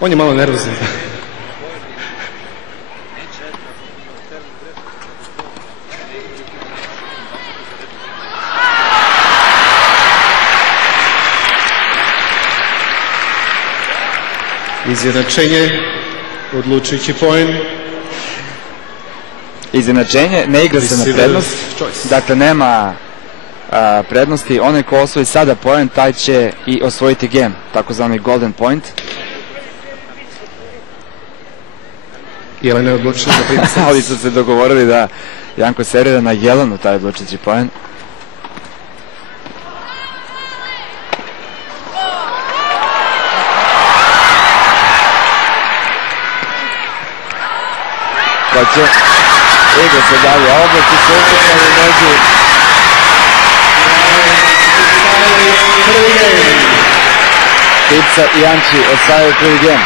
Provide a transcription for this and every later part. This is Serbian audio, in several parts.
On je malo nervozan. Izjednačenje, odlučujući poen. Izjednačenje, ne igra se na prednost, dakle nema prednosti. Onaj ko osvoji sada poen, taj će i osvojiti game, takozvani golden point. Jelena je odlučila da prima servis. Ali su se dogovorili da Janko servira na Jelenu taj odlučujući poen. Hoće, igra se dalje, oblaci se ukupali među. Pipca i Janči osvajaju prvi game.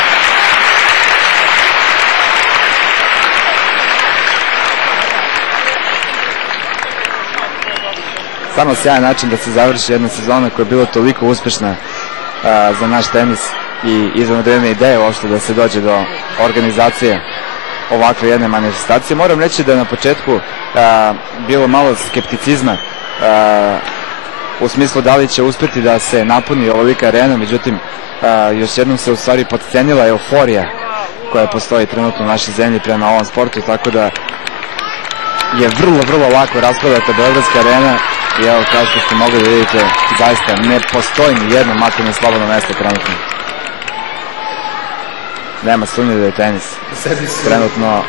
Samo sjajan način da se završi jedna sezona koja je bila toliko uspešna za naš tenis i izvanredne ideje uopšte da se dođe do organizacije ovakve jedne manifestacije. Moram reći da je na početku bilo malo skepticizma u smislu da li će uspjeti da se napuni ovolika arena, međutim još jednom se u stvari podcenila euforija koja postoji trenutno u našoj zemlji prema ovom sportu, tako da je vrlo lako rasprodata Beogradska arena i evo, kao što ste mogli da vidite, zaista ne postoji ni jedno materijalno slobodno mesto trenutno. Nema sumnje da je tenis trenutno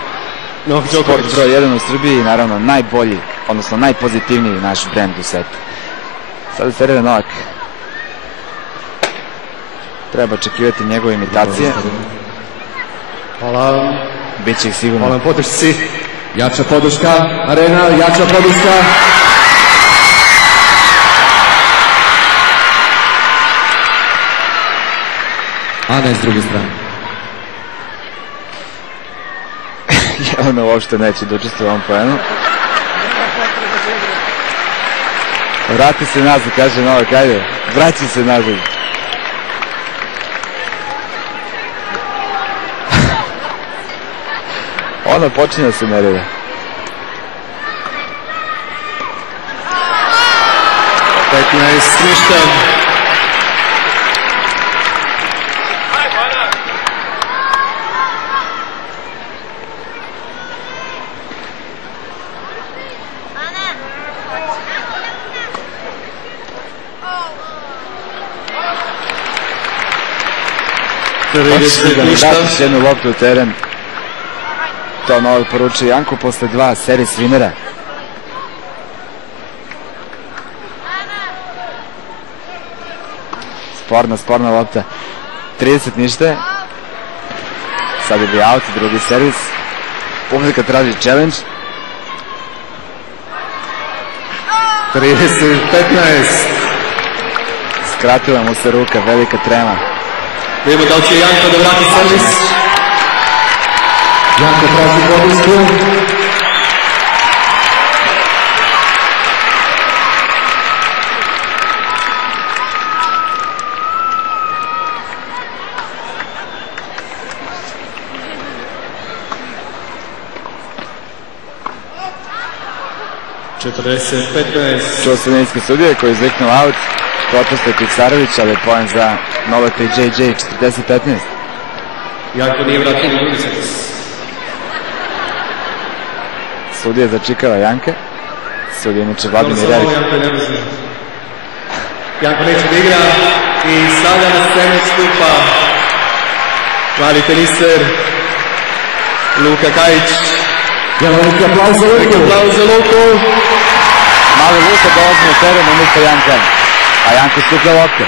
sport broj 1 u Srbiji i naravno najbolji, odnosno najpozitivniji naš brend u svetu. Sada servira Novak. Treba očekivati njegove imitacije. Hvala. Biće ih sigurno. Hvala na podršci. Jača podrška, arena, jača podrška. A ne s druge strane. Jelena uopšte neće da učestvuje u ovom poenu. Vrati se nazad, kaže Novak, ajde, vraći se nazad. Ona počinje da se nervira. Smištan. Datiš jednu loptu u teren. To Novak poručuje Janku posle 2 servis vinera. Sporna lopta. 30 ništa. Sad je bio out, drugi servis. Publika traži challenge. 30-15. Skratila mu se ruka, velika trema. Vidimo da li će Janko da vrati servis. Janko traži podršku. Čuo se Ninski sudije koji je izviknuo out. Protestuje Kiksarević, ali poen za Novaka i JJ, 40-15. Janko nije vratio na drugi servis. Sudija začikava Janka. Sudija inače Vladimir Rerik. Janko neće da igra i sada na scenu stupa mladi teniser Luka Kajić. Veliki aplauz za Luku. Mali Luka dolazi na teren umjesto Janka, a Janko skuplja lopte.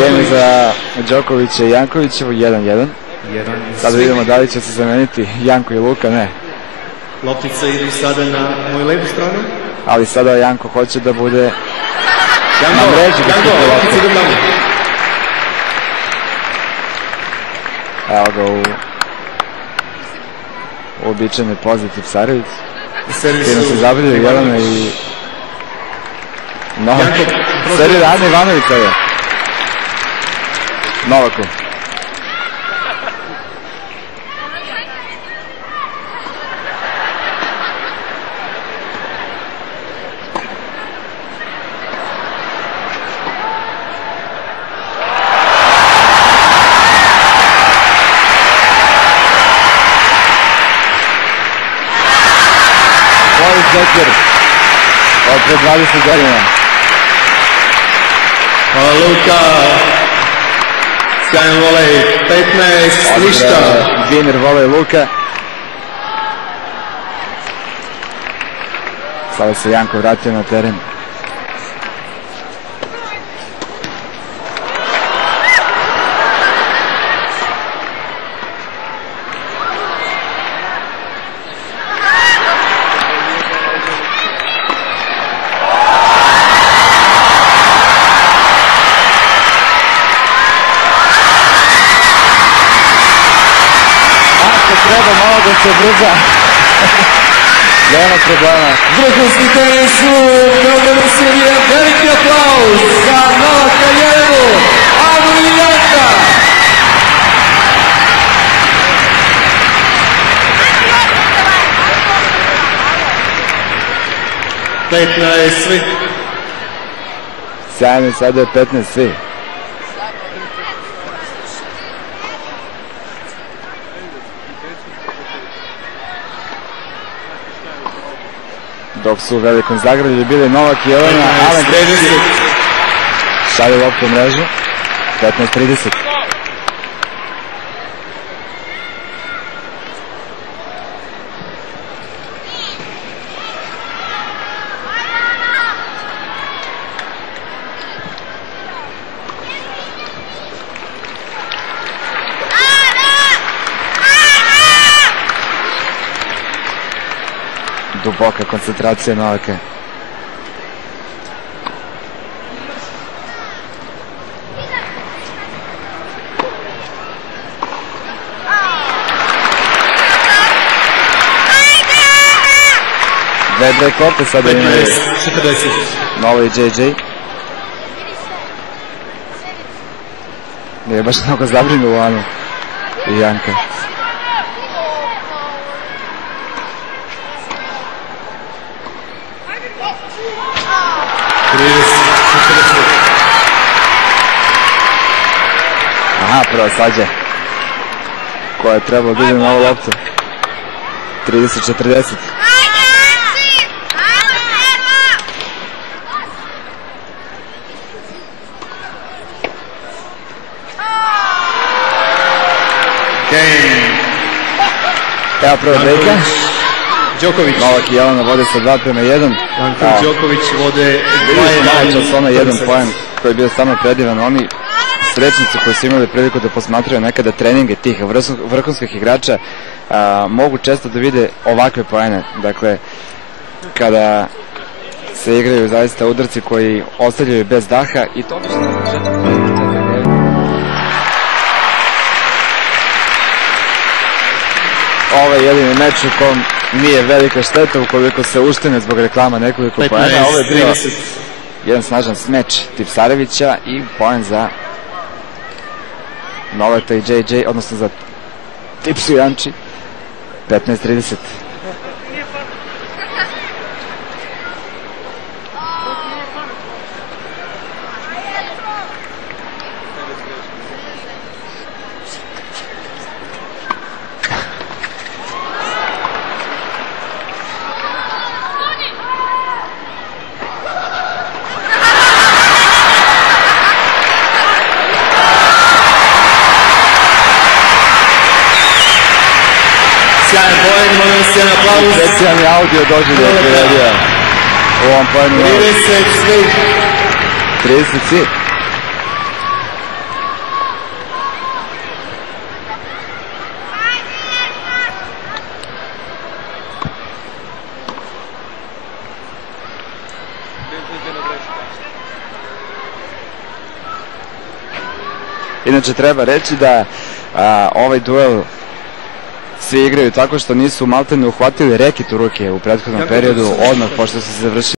Game za Đokovića i Jankovićevu, 1-1. Sada vidimo da li će se zameniti Janko i Luka, ne. Loptica idu sada na moju levu stranu. Ali sada Janko hoće da bude na mreži. Janko, loptica idu tamo. Evo ga u uobičajeni pozitiv Sarević. Fino se zabavljaju Jelena i Sedi Ana Ivanović sada. Novaku. Zekir od pre 20 godina. Luka sjajan volej, 15 ništa. Dviner volej Luka. Sada se Janko vratio na teren. Treba malo da se brza. Nema problema. Vrhunski tenis u Beogradu Srbije. Veliki aplauz za Novaka Jelenu, Anu i Janka. Petnaest svi. Sjajno, sada je 15 svi. Dok su u velikom zagradi bili Novak i Jelena, Alen Kredić šalje loptu u mrežu. 15-30. Duboka koncentracija Novaka. Dve break lopte sada imaju Novo i JJ. Nije baš mnogo zabrinulo Anu i Janka. Aha, prva Sađa koja je trebalo da ide na ovu loptu. 30-40. Evo prva brejka. Đoković. Novak i Jelena vode sa 2-1. Janko i Đoković vode 1 poen koji je bio stvarno predivan. Oni srećnici koji su imali priliku da posmatraju nekada treninge tih vrhunskih igrača mogu često da vide ovakve poene. Dakle, kada se igraju zaista udarci koji ostavljaju bez daha i to ovo je jedini meč u kom nije velika šteta ukoliko se uštine zbog reklama nekoliko poena. Ovo je bio jedan snažan meč Tipsarevića i poen za Novaka i JJ, odnosno za Tipsu Janči. 15-30. Specijalni audio dođe da je priredio u ovom pojenu. 30 svi. Inače treba reći da ovaj duel svi igraju tako što nisu maltene uhvatili reket u ruke u prethodnom periodu odmah pošto se završili